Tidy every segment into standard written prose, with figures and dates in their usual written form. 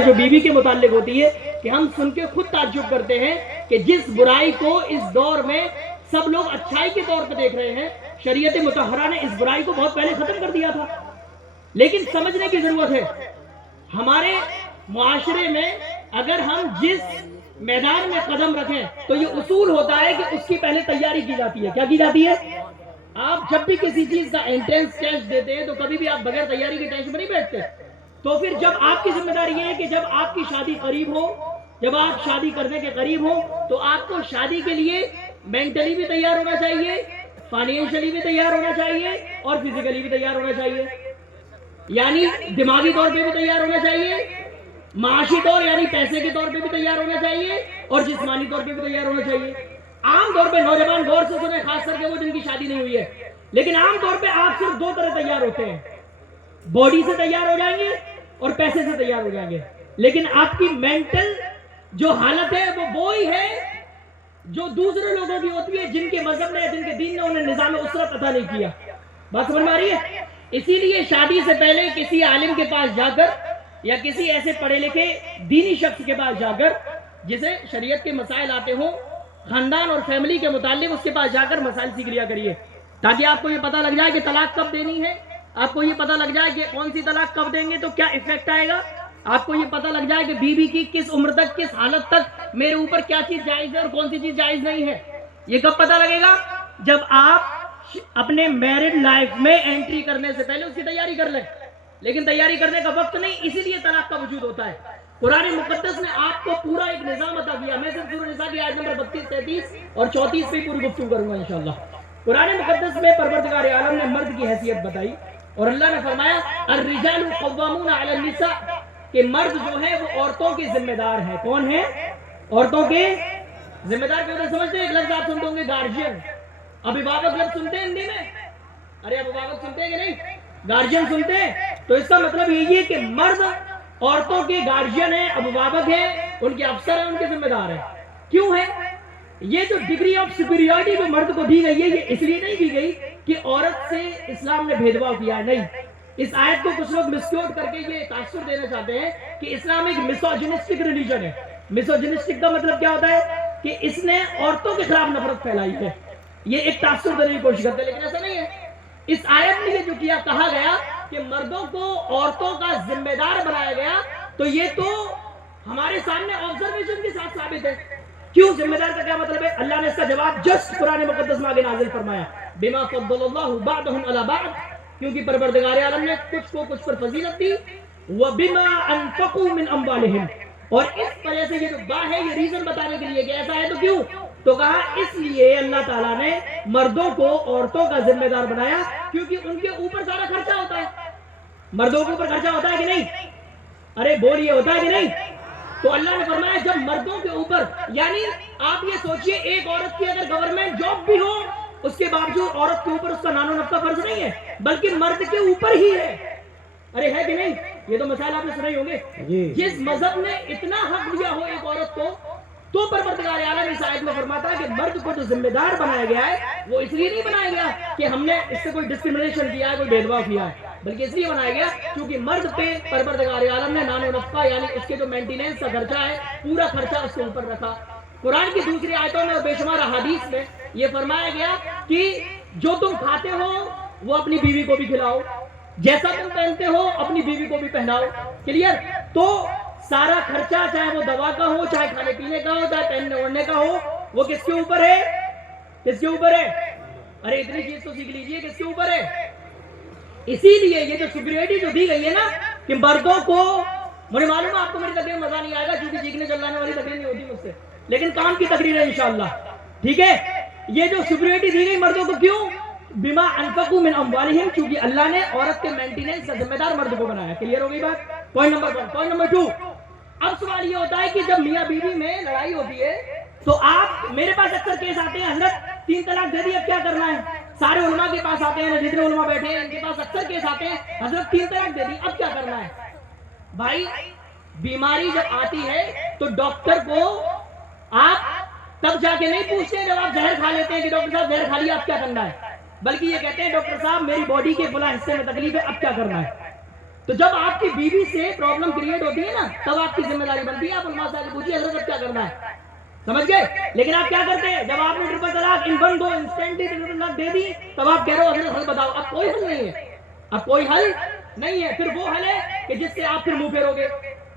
ہے جو بیوی کے متعلق ہوتی ہے کہ ہم سن کے خود تعجب کرتے ہیں کہ جس برائی کو اس دور میں سب لوگ اچھائی کے طور پہ دیکھ رہے ہیں، شریعت مطہرہ نے اس برائی کو بہت پہلے ختم کر دیا تھا۔ لیکن سمجھنے کی ضرورت ہے، ہمارے معاشرے میں اگر ہم جس میدان میں قدم رکھیں تو یہ اصول ہوتا ہے کہ اس کی پہلے تیاری کی جاتی ہے۔ کیا کی جاتی ہے؟ آپ جب بھی کسی چیز کا انٹرنس ٹیسٹ دیتے ہیں تو کبھی بھی آپ بغیر تیاری کے ٹیسٹ میں نہیں بیٹھتے۔ تو پھر جب آپ کی ذمہ داری یہ ہے کہ جب آپ کی شادی قریب ہو، جب آپ شادی کرنے کے قریب ہو، تو آپ کو شادی کے لیے مینٹلی بھی تیار ہونا چاہیے، فائنینشلی بھی تیار ہونا چاہیے، اور فزیکلی بھی تیار ہونا چاہیے۔ یعنی دماغی طور پہ بھی تیار ہونا چاہیے، معاشی طور یعنی پیسے کے طور پہ بھی تیار ہونا چاہیے، اور جسمانی طور پہ بھی تیار ہونا چاہیے۔ عام طور پہ نوجوان غور سے سنیں، خاص کر کے وہ جن کی شادی نہیں ہوئی ہے، لیکن عام طور پہ آپ صرف دو طرح تیار ہوتے ہیں، باڈی سے تیار ہو جائیں گے اور پیسے سے تیار ہو جائیں گے، لیکن آپ کی مینٹل جو حالت ہے وہ وہی ہے جو دوسرے لوگوں کی ہوتی ہے جن کے مذہب نے، جن کے دین نے انہیں نظام اسرت عطا نہیں کیا۔ بات سمجھ میں آ رہی ہے؟ اسی لیے شادی سے پہلے کسی عالم کے پاس جا کر یا کسی ایسے پڑھے لکھے دینی شخص کے پاس جا کر جسے شریعت کے مسائل آتے ہوں، خاندان اور فیملی کے متعلق، اس کے پاس جا کر مسائل سیکھ لیا کریے، تاکہ آپ کو یہ پتہ لگ جائے کہ طلاق کب دینی ہے، آپ کو یہ پتہ لگ جائے کہ کون سی طلاق کب دیں گے تو کیا ایفیکٹ آئے گا، آپ کو یہ پتہ لگ جائے کہ بیوی کی کس عمر تک، کس حالت تک میرے اوپر کیا چیز جائز ہے اور کون سی چیز جائز نہیں ہے۔ یہ کب پتہ لگے گا؟ جب آپ اپنے میرڈ لائف میں انٹری کرنے سے پہلے اس کی تیاری کر لیں۔ لیکن تیاری کرنے کا وقت نہیں، اسی لیے طلاق کا وجود ہوتا ہے۔ قرآن مقدس نے آپ کو پورا ایک نظام عطا کیا۔ میں صرف سورہ نساء کی آیت نمبر 32، 33 اور 34 پہ پوری گفتگو کروں گا انشاءاللہ۔ قرآن مقدس میں پروردگار عالم نے مرد کی حیثیت بتائی، اور اللہ نے فرمایا الرجال قوامون علی النساء، کہ مرد جو ہے وہ عورتوں کے ذمہ دار ہیں۔ کون ہیں؟ عورتوں کے ذمہ دار کیوں؟ سمجھتے ہیں؟ ایک لفظ آپ سنتے ہوں گے گارجین، ابھیبھاوک لفظ سنتے ہیں ہندی میں؟ ارے ابھیبھاوک سنتے ہیں کہ نہیں؟ گارجین سنتے ہیں؟ تو اس کا مطلب یہی ہے کہ مرد عورتوں کے گارجین ہیں، ابھیبھاوک ہیں، ان کے افسر ہیں، ان کے ذمہ دار ہیں۔ کیوں ہے؟ یہ جو ڈگری آف سپیریورٹی جو مرد کو دی گئی ہے، یہ اس لیے نہیں دی گئی کہ عورت سے اسلام نے بھید بھاؤ کیا ہے، نہیں۔ اس آیت کو کچھ لوگ مسکیوٹ کر کے یہ تاثر دینا چاہتے ہیں کہ اسلام ایک میسوجنسٹک ریلیجن ہے۔ میسوجنسٹک کا مطلب کیا ہوتا ہے؟ کہ اس نے عورتوں کے خلاف نفرت پھیلائی ہے، یہ ایک تاثر دینے کی کوشش کرتے ہیں، لیکن ایسا نہیں ہے۔ اس آیت میں یہ جو کیا کہا گیا کہ مردوں کو عورتوں کا ذمہ دار بنایا گیا، تو یہ تو ہمارے سامنے آبزرویشن کے ساتھ ثابت ہے۔ کیوں ذمہ دار کا کیا مطلب ہے؟ اللہ نے اس کا جواب جسٹ قرآن مقدس میں آگے نازل فرمایا، بما فضل اللہ بعضهم علی بعض، کیونکہ پروردگار عالم نے کچھ کو کچھ پر فضیلت دی، وبما انفقوا من اموالهم، اور اس وجہ سے یہ جو با ہے یہ ریزن بتانے کے لیے کہ ایسا ہے تو کیوں؟ تو کہا اس لیے اللہ تعالیٰ نے مردوں کو عورتوں کا ذمہ دار بنایا کیونکہ ان کے اوپر سارا خرچہ ہوتا ہے۔ مردوں کے اوپر خرچہ ہوتا ہے کہ نہیں؟ ارے بولیے، ہوتا ہے کہ نہیں؟ تو اللہ نے فرمایا جب مردوں کے اوپر، یعنی آپ یہ سوچئے ایک عورت کی اگر گورنمنٹ جاب بھی ہو اس کے باوجود عورت کے اوپر اس کا نان و نفقہ فرض نہیں ہے، بلکہ مرد کے اوپر ہی ہے۔ ارے ہے کہ نہیں؟ یہ تو مسائل آپ نے سنے ہوں گے۔ جس مذہب نے اتنا حق دیا ہو ایک عورت کو، تو پروردگار عالم اس آیت میں فرماتا ہے کہ مرد کو جو ذمہ دار بنایا گیا ہے وہ اس لیے نہیں بنایا گیا کہ ہم نے اس سے کوئی ڈسکریمنیشن کیا ہے، کوئی بھید بھاؤ کیا ہے، بلکہ اس لیے بنایا گیا کیونکہ مرد پہ پروردگار عالم نے نان و نفقہ یعنی اس کے جو مینٹیننس کا خرچہ ہے پورا خرچہ اس کے اوپر رکھا۔ قرآن کی دوسری آیتوں میں اور بے شمار احادیث میں یہ فرمایا گیا کہ جو تم کھاتے ہو وہ اپنی بیوی کو بھی کھلاؤ، جیسا تم پہنتے ہو اپنی بیوی کو بھی پہناؤ۔ کلیئر؟ تو سارا خرچہ چاہے وہ دوا کا ہو، چاہے کھانے پینے کا ہو، چاہے پہننے اوڑھنے کا ہو، وہ کس کے اوپر ہے؟ کس کے اوپر ہے؟ ارے اتنی چیز تو سیکھ لیجئے، کس کے اوپر ہے؟ اسی لیے یہ جو سپیریورٹی جو دی گئی ہے نا کہ مردوں کو، مجھے معلوم ہے آپ کو میری تقریر میں مزہ نہیں آئے گا کیونکہ سیکھنے چلانے والی تقریر نہیں ہوتی مجھ سے، لیکن کام کی تقریر ہے انشاءاللہ، ٹھیک ہے؟ یہ جو سپیریورٹی دی گئی مردوں کو کیوں؟ بما انفقوا من اموالہم، کیونکہ اللہ نے عورت کے مینٹیننس کا ذمہ دار مرد کو بنایا۔ کلیئر ہو گئی بات؟ Point number 1۔ پوائنٹ نمبر 2، اب سوال یہ ہوتا ہے کہ جب میاں بیوی میں لڑائی ہوتی ہے تو آپ، میرے پاس اکثر کیس آتے ہیں حضرت 3 طلاق دے دی، اب کیا کرنا ہے؟ سارے علماء کے پاس آتے ہیں، جتنے علماء بیٹھے ہیں ان کے پاس اکثر کیس آتے ہیں حضرت 3 طلاق دے دی، اب کیا کرنا ہے؟ بھائی بیماری جب آتی ہے تو ڈاکٹر کو آپ تب جا کے نہیں پوچھتے جب آپ زہر کھا لیتے ہیں کہ ڈاکٹر صاحب زہر کھا لیا اب کیا کرنا ہے، بلکہ یہ کہتے ہیں ڈاکٹر صاحب میری باڈی کے فلاں حصے میں تکلیف ہے اب کیا کرنا ہے۔ تو جب آپ کی بیوی سے پرابلم کریٹ ہوتی ہے نا تب آپ کی ذمہ داری بنتی ہے آپ علماء سے آ کے پوچھیے حضرت اب کیا کرنا ہے، سمجھ گئے؟ لیکن آپ کیا کرتے ہیں جب آپ نے ٹرپل طلاق ان ون دو انسٹنٹلی ٹرپل طلاق دے دی تب آپ کہہ رہے ہو حضرت حل بتاؤ، اب کوئی حل نہیں ہے، اب کوئی حل نہیں ہے، پھر وہ حل ہے کہ جس سے آپ پھر منہ پھیرو گے.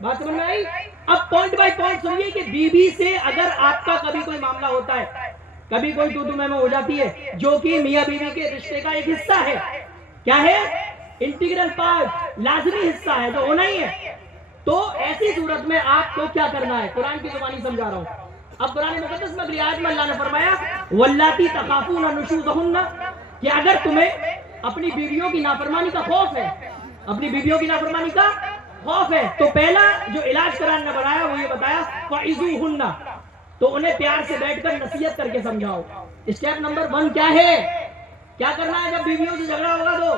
بات سمجھ میں آئی؟ اب پوائنٹ بائی پوائنٹ سنیے کہ بیوی سے اگر آپ کا کبھی کوئی معاملہ ہوتا ہے، کبھی کوئی تو میں ہو جاتی ہے جو کہ میاں بیوی کے رشتے کا ایک حصہ ہے، کیا ہے؟ انٹیگرل پارٹ، لازمی حصہ ہے جو ہونا ہی ہے. تو ایسی صورت میں آپ کو کیا کرنا ہے؟ قرآن کی زبانی سمجھا رہا ہوں. اب قرآن مقدس میں اگلی آیت میں اللہ نے فرمایا واللاتی تخافون نشوزہن، کہ اگر تمہیں اپنی بیویوں کی نافرمانی کا خوف ہے، اپنی بیویوں کی نافرمانی کا خوف ہے، تو پہلا جو علاج قرآن نے بنایا وہ یہ بتایا فعظوہن، تو انہیں پیار سے بیٹھ کر نصیحت کر کے سمجھاؤ. اسٹیپ نمبر 1 کیا ہے؟ کیا کرنا ہے جب بیویوں سے جھگڑا ہوگا تو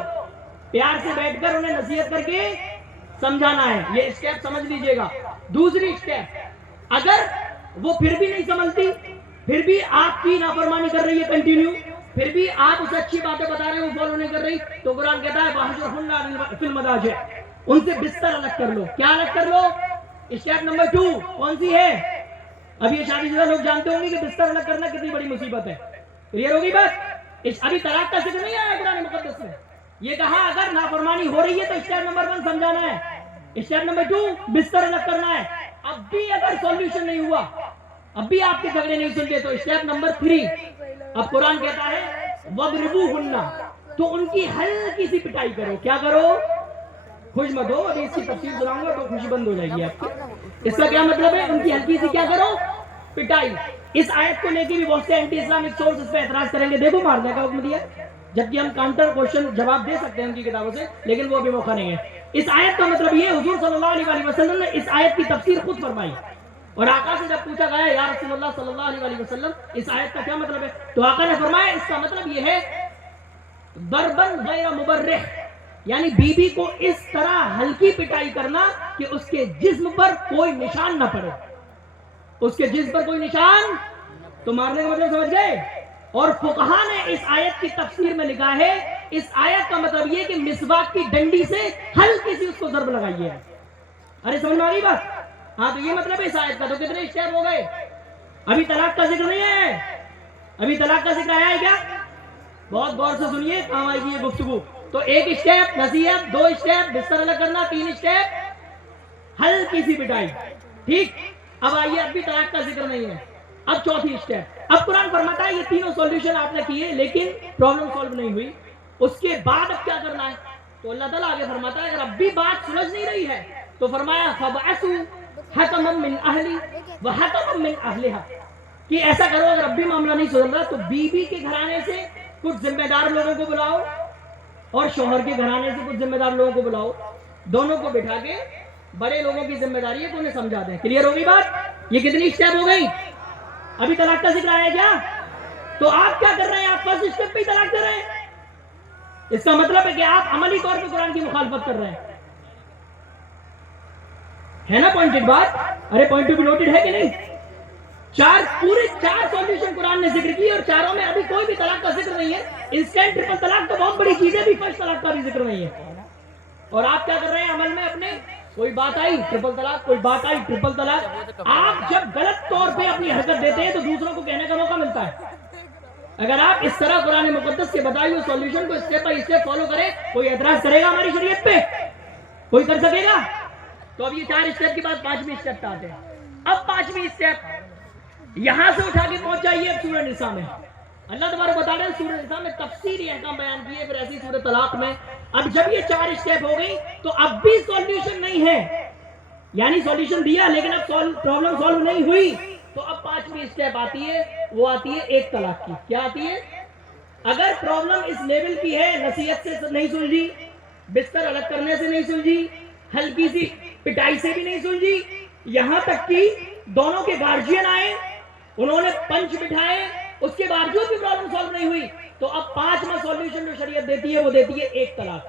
پیار سے بیٹھ کر انہیں نصیحت کر کے سمجھانا ہے. یہ اسٹیپ سمجھ لیجئے گا. دوسری اسٹیپ، اگر وہ پھر بھی نہیں سمجھتی، پھر بھی آپ کی نافرمانی کر رہی ہے کنٹینیو، پھر بھی آپ اسے اچھی باتیں بتا رہے ہیں وہ فالو نہیں کر رہی، تو قرآن کہتا ہے وَاہْجُرْهُنَّ فِی الْمَضَاجِعِ، ان سے بستر الگ کر لو. کیا الگ کر لو؟ اسٹیپ نمبر 2 کون سی ہے؟ اب یہ شادی شدہ لوگ جانتے ہوں گے کہ بستر الگ کرنا کتنی بڑی مصیبت ہے. کلیئر ہوگی بات؟ ابھی طلاق کا ذکر نہیں آیا قرآن مقدس میں، یہ کہا اگر نافرمانی ہو رہی ہے تو اسٹیپ نمبر 1 سمجھانا ہے، اسٹیپ نمبر 2 بستر الگ کرنا ہے. اب بھی اگر سولوشن نہیں ہوا، اب بھی آپ کے جھگڑے نہیں سنتے، تو اسٹیپ نمبر 3 اب قرآن کہتا ہے وَضْرِبُوهُنَّ، تو ان کی ہلکی سی پٹائی کرو. کیا کرو؟ خوش مت ہو، ابھی اس کی تفصیل سناؤں گا تو خوشی بند ہو جائے گی آپ کی. اس کا کیا مطلب ہے؟ ان کی ہلکی سی کیا کرو؟ پٹائی. اس آیت کو لے کے بھی بہت سے اینٹی اسلامک سورس اس پہ اعتراض کریں گے، دیکھو مارنے کا حکم دیا، جبکہ ہم کاؤنٹر کوشچن جواب دے سکتے ہیں ان کی کتابوں سے، لیکن وہ ابھی موقع نہیں ہے. اس آیت کا مطلب یہ حضور صلی اللہ علیہ وسلم نے اس آیت کی تفسیر خود فرمائی، اور آقا سے جب پوچھا گیا یا رسول اللہ صلی اللہ علیہ وسلم اس آیت کا کیا مطلب ہے، تو آقا نے فرمایا اس کا مطلب یہ ہے ضربن غیر مبرح، یعنی بیوی کو اس طرح ہلکی پٹائی کرنا کہ اس کے جسم پر کوئی نشان نہ پڑے، اس کے جسم پر کوئی نشان. تو مارنے کا مطلب سمجھ گئے؟ اور فقہا نے اس آیت کی تفسیر میں لکھا ہے اس آیت کا مطلب یہ کہ مسواک کی ڈنڈی سے ہلکی سی اس کو ضرب لگائی ہے. ارے سمجھ میں آ رہی بات؟ ہاں، تو یہ مطلب ہے اس آیت کا. تو کتنے اسٹیپ ہو گئے؟ ابھی طلاق کا ذکر نہیں ہے، ابھی طلاق کا ذکر آیا ہے کیا؟ بہت غور سے سنیے، کام آئے گی یہ گفتگو. تو 1 اسٹیپ نصیحت، 2 اسٹیپ بستر الگ کرنا، 3 اسٹیپ ہلکی سی پٹائی. ٹھیک، اب آئیے، اب بھی طلاق کا ذکر نہیں ہے، اب 4تھی اسٹیپ. اب قرآن فرماتا ہے یہ تینوں سولوشن آپ نے کیے لیکن پرابلم سولو نہیں ہوئی، اس کے بعد اب کیا کرنا ہے؟ تو اللہ تعالیٰ آگے فرماتا ہے اگر اب بھی بات سمجھ نہیں رہی ہے تو فرمایا فَبْعَثُوا حَكَمًا مِّنْ أَهْلِهِ وَحَكَمًا مِّنْ أَهْلِهَا، کہ ایسا کرو اگر اب بھی معاملہ نہیں سدھر رہا تو بیوی کے گھرانے سے کچھ ذمہ دار لوگوں کو بلاؤ اور شوہر کے گھرانے سے کچھ ذمہ دار لوگوں کو بلاؤ، دونوں کو بٹھا کے بڑے لوگوں کی ذمہ داری ہے تو انہیں سمجھا دیں. کلیئر ہوگی بات؟ یہ کتنی اسٹیپ ہو گئی؟ ابھی طلاق کا ذکر آیا کیا؟ تو آپ کیا کر رہے ہیں؟ آپ فرسٹ اسٹیپ پہ ہی طلاق کر رہے ہیں. اس کا مطلب ہے کہ آپ عملی طور پہ قرآن کی مخالفت کر رہے ہیں. ہے نا پوائنٹڈ بات؟ ارے پوائنٹ ٹو بی نوٹڈ ہے کہ نہیں؟ پورے 4 سولوشن قرآن نے ذکر کی اور چاروں میں ابھی کوئی بھی طلاق کا ذکر نہیں ہے. انسٹنٹ ٹرپل طلاق تو بہت بڑی چیز ہے، بھی فرسٹ طلاق کا بھی ذکر نہیں ہے. اور آپ کیا کر رہے ہیں عمل میں اپنے؟ کوئی بات آئی ٹرپل طلاق، کوئی بات آئی ٹرپل طلاق. آپ جب غلط طور پہ اپنی حرکت دیتے ہیں تو دوسروں کو کہنے کا موقع ملتا ہے. اگر آپ اس طرح قرآن مقدس کے بتائے ہوئے سولوشن کو اسٹیپ بائی اسٹیپ فالو کریں، کوئی اعتراض کرے گا ہماری شریعت پہ؟ کوئی کر سکے گا؟ تو اب یہ 4 اسٹیپ کے بعد 5ویں اسٹیپ پہ آتے ہیں. اب 5ویں اسٹیپ یہاں سے اٹھا کے پہنچ جائیے اب سورہ نساء میں. اللہ تبارک بتا رہے ہیں سورہ نساء میں تفصیلی احکام بیان کیے، پھر ایسی سورہ طلاق میں. اب جب یہ 4 اسٹیپ ہو گئی تو اب بھی سولوشن نہیں ہے، یعنی سولوشن دیا لیکن اب پرابلم سالو نہیں ہوئی، تو اب 5ویں اسٹیپ آتی ہے، وہ آتی ہے 1 طلاق کی. کیا آتی ہے؟ اگر پرابلم اس لیول کی ہے، نصیحت سے نہیں سلجھی، بستر الگ کرنے سے نہیں سلجھی، ہلکی سی پٹائی سے بھی نہیں سلجھی، یہاں تک کہ دونوں کے گارجین آئے، انہوں نے پنچ بٹھائے، اس کے باوجود بھی پرابلم سالو نہیں ہوئی، تو اب 5واں سولوشن جو شریعت دیتی ہے وہ دیتی ہے 1 طلاق.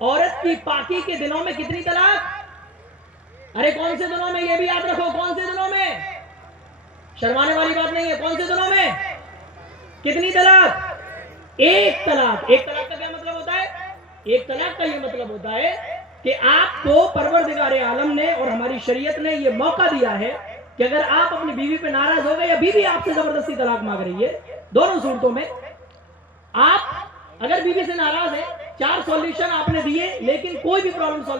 عورت کی پاکی کے دنوں میں کتنی طلاق؟ ارے کون سے دنوں میں؟ یہ بھی یاد رکھو، کون سے دنوں میں؟ شرمانے والی بات نہیں ہے، کون سے دنوں میں؟ کتنی طلاق؟ 1 طلاق. 1 طلاق کا کیا مطلب ہوتا ہے؟ 1 طلاق کا یہ مطلب ہوتا ہے کہ آپ کو پروردگار عالم نے اور ہماری شریعت نے یہ موقع دیا ہے کہ اگر آپ اپنی بیوی پہ ناراض ہو گئے یا بیوی آپ سے زبردستی طلاق مانگ رہی ہے، دونوں صورتوں میں آپ اگر بیوی سے ناراض ہے، 4 سولوشن آپ نے دیے لیکن کوئی بھی پرابلم